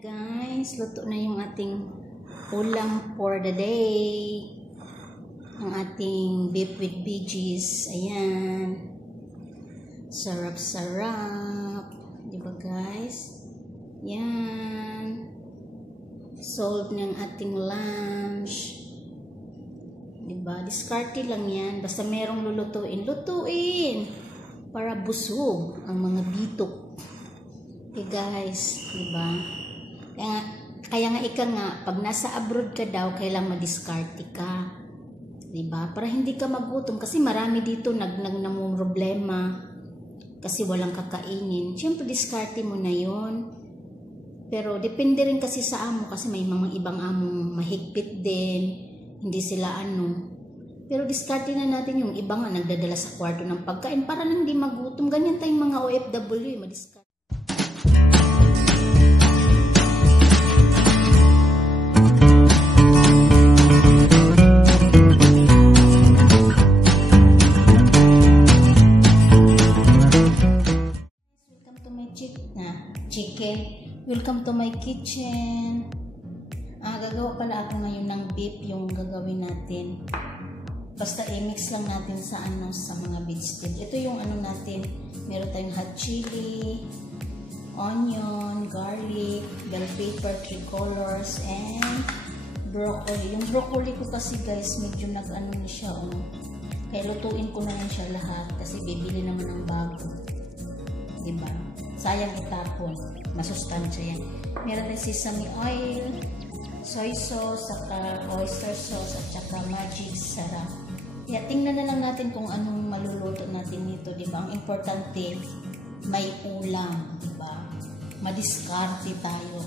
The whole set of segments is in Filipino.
Guys, luto na yung ating ulam for the day. Ang ating beef with veggies. Ayan. Sarap-sarap. Diba guys? Yan. Solve ng ating lunch. Diba? Diskarte lang yan. Basta merong lulutuin. Lutuin! Para busog ang mga bitok. Okay guys, diba? Kaya nga ika nga, pag nasa abroad ka daw, kailang madiskarte ka. Diba? Para hindi ka magutom. Kasi marami dito namong problema. Kasi walang kakainin. Siyempre, diskarte mo na yon. Pero, depende rin kasi sa amo. Kasi may mga ibang among mahigpit din. Hindi sila ano. Pero, diskarte na natin yung iba nga nagdadala sa kwarto ng pagkain para lang hindi magutom. Ganyan tayong mga OFW. Madiskarte. Welcome to my kitchen. Gagawa pala ako ngayon ng beef yung gagawin natin. Basta i-mix lang natin sa mga vegetables. Ito yung natin. Meron tayong hot chili, onion, garlic, bell pepper, 3 colors, and broccoli. Yung broccoli ko kasi guys, medyo nag-ano na siya. Kaya lutuin ko na lang siya lahat kasi bibili naman ng bago. Diba? Sayang itapon. Masustansya yan. Meron tayong sesame oil, soy sauce, saka oyster sauce, at saka magic sarap. Kaya tingnan na lang natin kung anong maluluto natin nito. Diba? Ang importante, may ulam. Diba? Madiskarte tayo.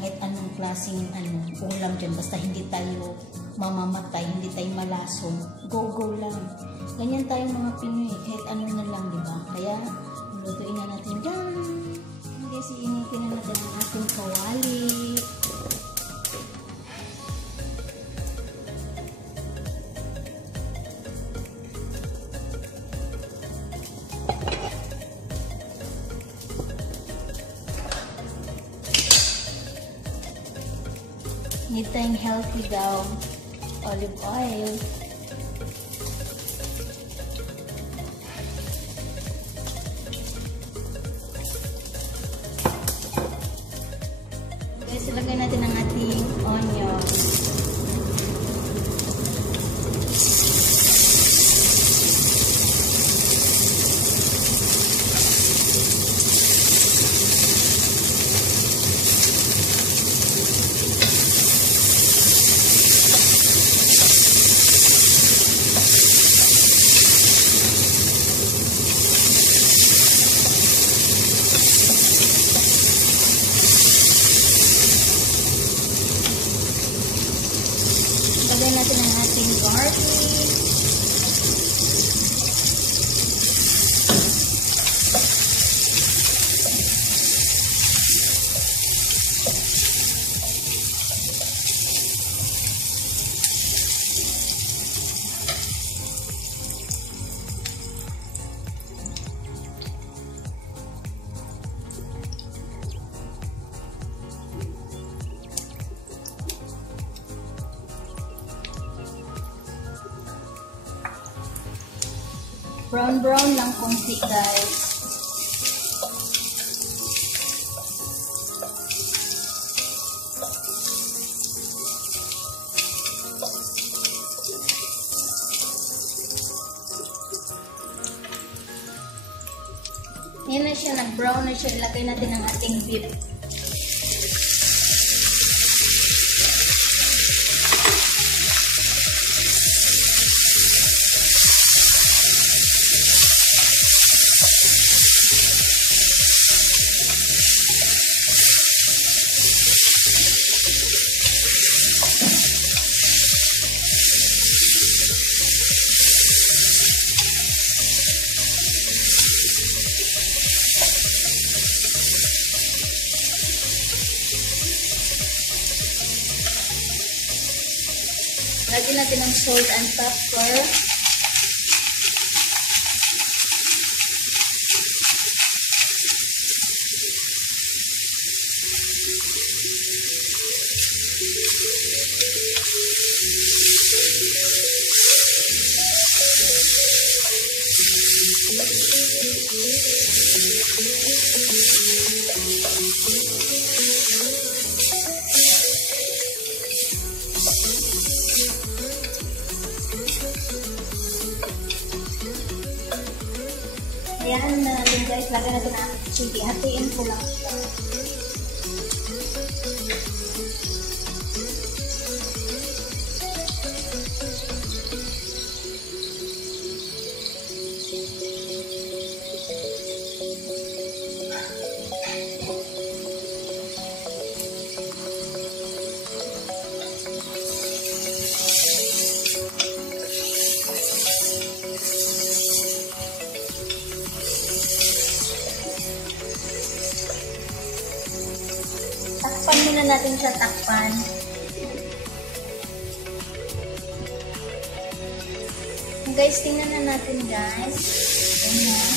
Kahit anong klaseng ulam dyan. Basta hindi tayo mamamatay, hindi tayo malasong. Go lang. Ganyan tayong mga Pinoy. Kahit ano na lang, diba? Kaya, lutuin na natin dyan. Guys, iinitin na natin ang ating kawali. Need tayong healthy daw. Olive oil. Guys, ilagay natin ang ating onion. Ilagay natin ang ating garlic. Brown lang konti guys. Yan na siya, nag-brown na siya. Ilagay natin ang ating beef. Lagyan natin ng salt and pepper. Ayan na natin guys, lagyan natin ang chili. Hatiin ko lang siya. Takpan muna natin siya, takpan. Guys, tingnan na natin guys. Ayan.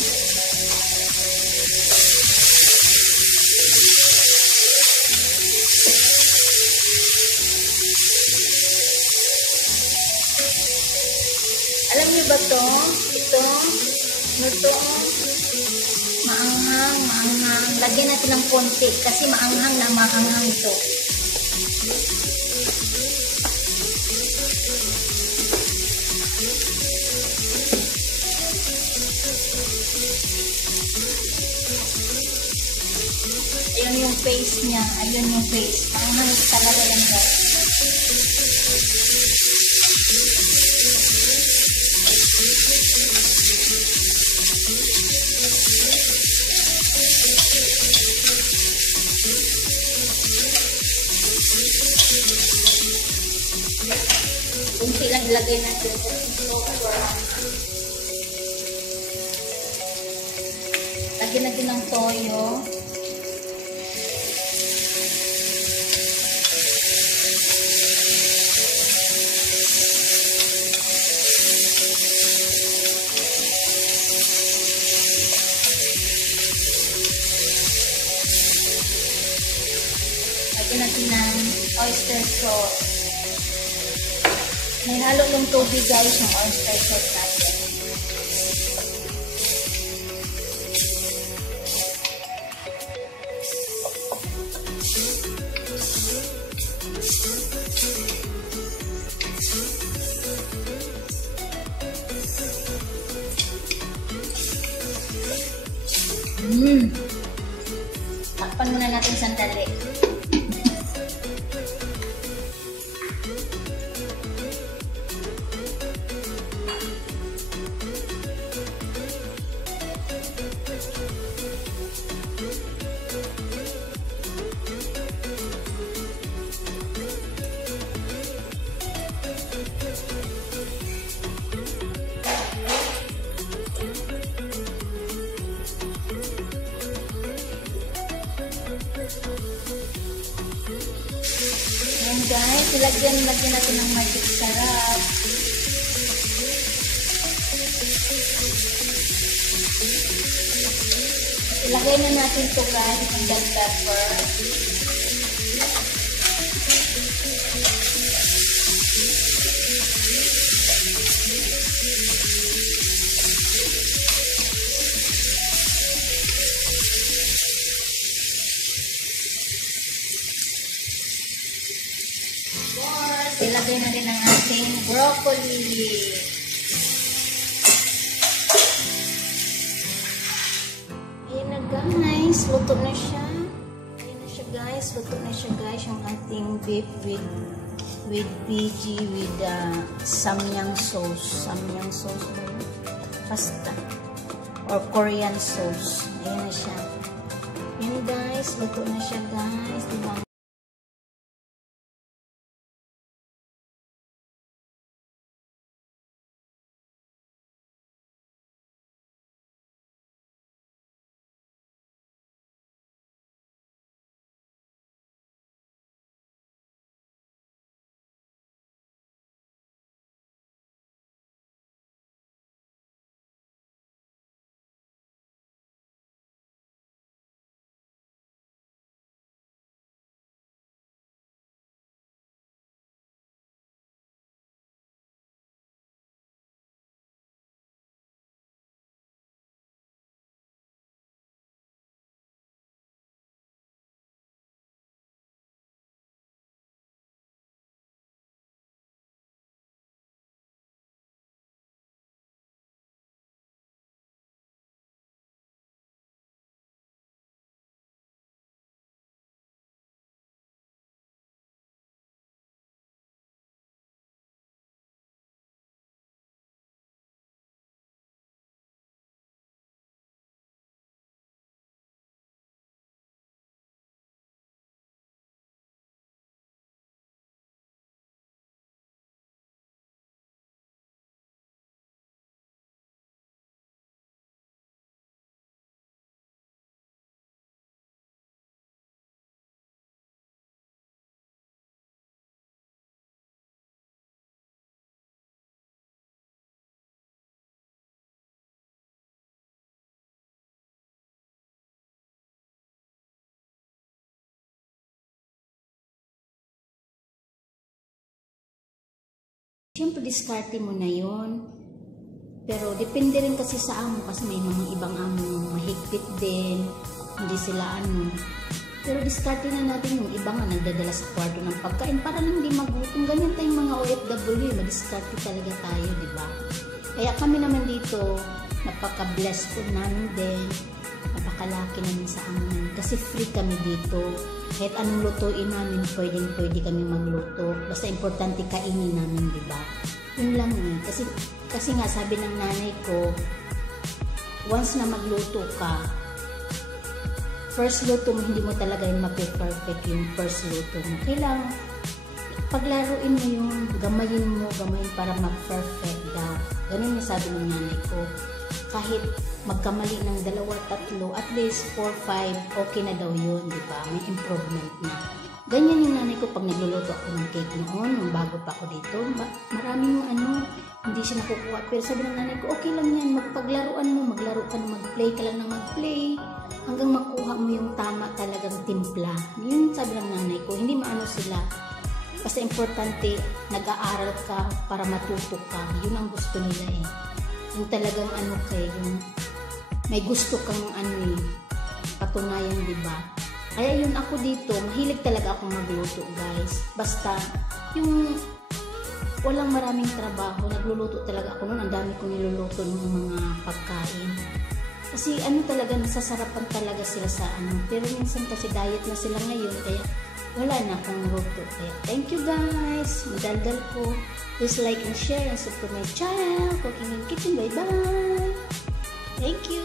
Alam niyo ba to? Ito, maanghang. Lagyan natin ng konti kasi maanghang ito. Ayun yung face niya. Ayun yung face. Maanghang talaga yan guys. Kunti lang ilagay natin ito. Lagyan natin ng toyo. Lagyan natin ng oyster sauce. May halo yung tubig guys, yung oyster sauce natin. Takpan muna natin sandali. Ayan guys, lagyan natin ng magic sarap. Ilagay na natin ito guys, ang bell pepper. Ilagay na rin ang ating broccoli. Ayan na guys, luto na siya. Ayan na siya guys, luto na siya guys, yung ating beef with veggie with samyang sauce. Samyang sauce ba yun? Pasta. Or Korean sauce. Ayan na siya. Ayan guys, luto na siya guys. Diba? syempre diskarte mo na yon. Pero depende rin kasi sa amo, kasi may mga ibang amo mahigpit din, hindi sila ano. Pero diskarte na natin yung iba nga nagdadala sa kwarto ng pagkain para lang hindi magutom. Ganyan tayong mga OFW, madiskarte talaga tayo, di ba? Kaya kami naman dito, napaka-blessed po namin din, napakalaki namin sa amin. Kasi free kami dito. Kahit anong lutuin namin, pwede kami magluto. Basta importante kainin namin, di ba? Yun lang eh. Kasi nga sabi ng nanay ko, once na magluto ka, first luto mo, hindi mo talaga yung mape-perfect yung first luto mo. Kailangan, paglaruin mo yung gamayin para mag-perfect daw. Ganun yung sabi ng nanay ko. Kahit magkamali ng 2, 3, at least 4, 5, okay na daw yun, di ba? May improvement na. Ganyan yung nanay ko pag nagluluto ako ng cake noon, nung bago pa ako dito. Maraming hindi siya nakukuha. Pero sabi ng nanay ko, okay lang yan, magpaglaruan mo, maglaro ka na, mag-play ka lang ng mag-play, hanggang makuha mo yung tama talagang timpla. Yun sabi ng nanay ko, hindi maano sila. Basta importante, nag-aaral ka para matuto ka. Yun ang gusto nila eh. Yung talagang yung may gusto kang patunayan, di ba? Kaya yun ako dito, mahilig talaga akong magluto, guys. Basta, yung walang maraming trabaho, nagluluto talaga ako noon. Ang dami kong niluluto ng mga pagkain. Kasi talaga, nasasarapan talaga sila sa Pero minsan kasi diet na sila ngayon, kaya wala na akong luto. Kaya thank you guys. Madaldal ko. Please like and share and subscribe my channel, Cooking in Kitchen. Bye-bye. Thank you.